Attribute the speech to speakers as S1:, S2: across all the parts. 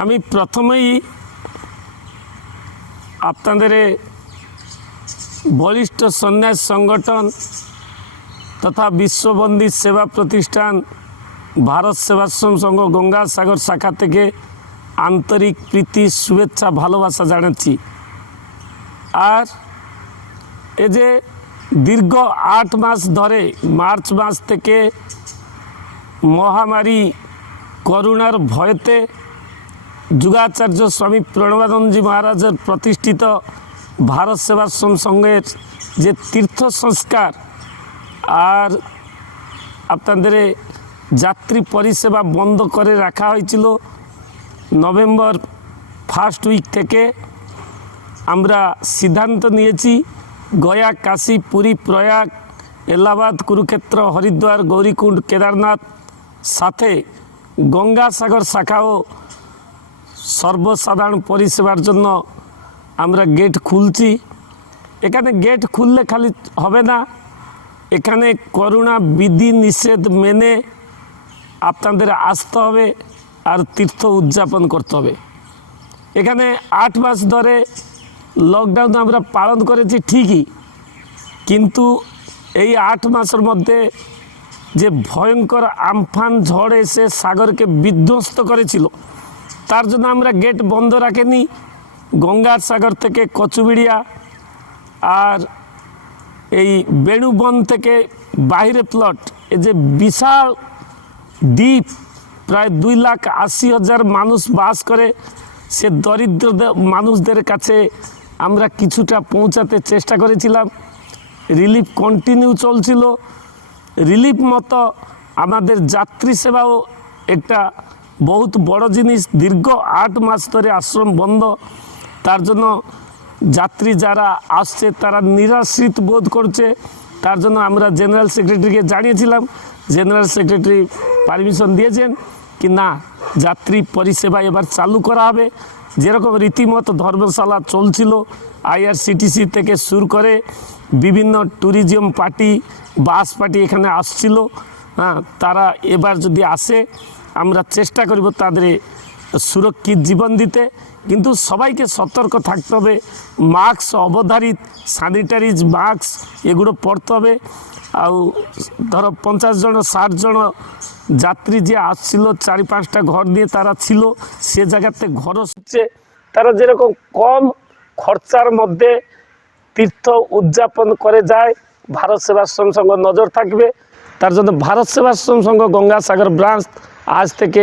S1: আমি প্রথমেই আপনাদের বলিষ্ঠ সন্ন্যাস সংগঠন তথা বিশ্ববন্দী সেবা প্রতিষ্ঠান ভারত সেবাশ্রম সংঘ গঙ্গাসাগর শাখা থেকে আন্তরিক প্রীতি, শুভেচ্ছা, ভালোবাসা জানাচ্ছি। আর এ যে দীর্ঘ আট মাস ধরে মার্চ মাস থেকে মহামারী করোনার ভয়েতে যুগাচার্য স্বামী প্রণবানন্দজি মহারাজের প্রতিষ্ঠিত ভারত সেবাশ্রম সংঘের যে তীর্থ সংস্কার আর আপনাদের যাত্রী পরিষেবা বন্ধ করে রাখা হয়েছিল নভেম্বর ফার্স্ট উইক থেকে আমরা সিদ্ধান্ত নিয়েছি গয়া, কাশী, পুরী, প্রয়াগ, এলাহাবাদ, কুরুক্ষেত্র, হরিদ্বার, গৌরীকুণ্ড, কেদারনাথ, সাথে গঙ্গাসাগর শাখাও সর্বসাধারণ পরিষেবার জন্য আমরা গেট খুলছি। এখানে গেট খুললে খালি হবে না। এখানে করোনা বিধি নিষেধ মেনে আপনাদের আসতে হবে আর তীর্থ উদযাপন করতে হবে। এখানে আট মাস ধরে লকডাউন আমরা পালন করেছি ঠিকই, কিন্তু এই আট মাসের মধ্যে যে ভয়ঙ্কর আমফান ঝড় এসে সাগরকে বিধ্বস্ত করেছিল তার জন্য আমরা গেট বন্ধ রাখেনি, গঙ্গার সাগর থেকে কচুবিড়িয়া আর এই বেণুবন থেকে বাইরে প্লট এই যে বিশাল দ্বীপ, প্রায় দুই লাখ আশি হাজার মানুষ বাস করে, সে দরিদ্র মানুষদের কাছে আমরা কিছুটা পৌঁছাতে চেষ্টা করেছিলাম। রিলিফ কন্টিনিউ চলছিল। রিলিফ মতো আমাদের যাত্রী সেবাও একটা বহুত বড় জিনিস, দীর্ঘ আট মাস ধরে আশ্রম বন্ধ। তার জন্য যাত্রী যারা আসছে, তারা নিরাশ্রিত বোধ করছে। তার জন্য আমরা জেনারেল সেক্রেটারিকে জানিয়েছিলাম, জেনারেল সেক্রেটারি পারমিশন দিয়েছেন কি না, যাত্রী পরিষেবা এবার চালু করা হবে। যেরকম রীতিমতো ধর্মশালা চলছিল, আইআরসিটিসি থেকে শুরু করে বিভিন্ন ট্যুরিজম পার্টি, বাস পার্টি এখানে আসছিল। হ্যাঁ তারা এবার যদি আসে আমরা চেষ্টা করব তাদের সুরক্ষিত জীবন দিতে। কিন্তু সবাইকে সতর্ক থাকতে হবে। মাস্ক, অবধারিত স্যানিটারিজ মাস্ক এগুলো পরতে হবে। ଆଉ ধর পঞ্চাশ জন, ষাট জন যাত্রী যে আসছিল, চারি পাঁচটা ঘর নিয়ে তারা ছিল, সে জায়গাতে ঘরও হচ্ছে। তারা যেরকম কম খরচার মধ্যে তীর্থ উদযাপন করে যায়, ভারত সেবাশ্রম সংঘ নজর থাকবে। তার জন্য ভারত সেবাশ্রম সংঘ গঙ্গাসাগর ব্রাঞ্চ আজ থেকে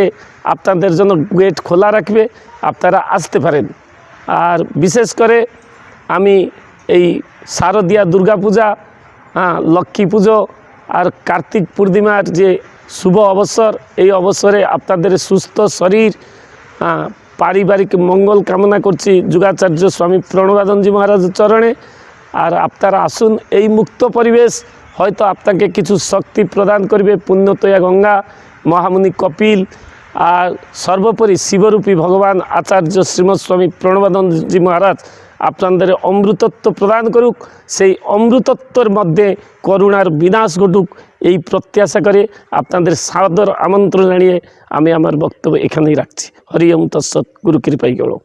S1: আপনাদের জন্য গেট খোলা রাখবে, আপনারা আসতে পারেন। আর বিশেষ করে আমি এই শারদীয়া দুর্গাপূজা হ্যাঁ লক্ষ্মী পুজো আর কার্তিক পূর্ণিমার যে শুভ অবসর, এই অবসরে আপনাদের সুস্থ শরীর পারিবারিক মঙ্গল কামনা করছি যুগাচার্য স্বামী প্রণবানন্দজি মহারাজের চরণে। আর আপনারা আসুন এই মুক্ত পরিবেশ, হয়তো আপনাকে কিছু শক্তি প্রদান করবে পুণ্যতয়া গঙ্গা মহামুনি কপিল আর সর্বোপরি শিবরূপী ভগবান আচার্য শ্রীমৎ স্বামী মহারাজ আপনাদের অমৃতত্ব প্রদান করুক, সেই অমৃতত্বর মধ্যে করুণার বিনাশ ঘটুক, এই প্রত্যাশা করে আপনাদের সাদর আমন্ত্রণ জানিয়ে আমি আমার বক্তব্য এখানেই রাখছি। হরি ওম তৎসৎ, গুরু কৃপাই গৌরব।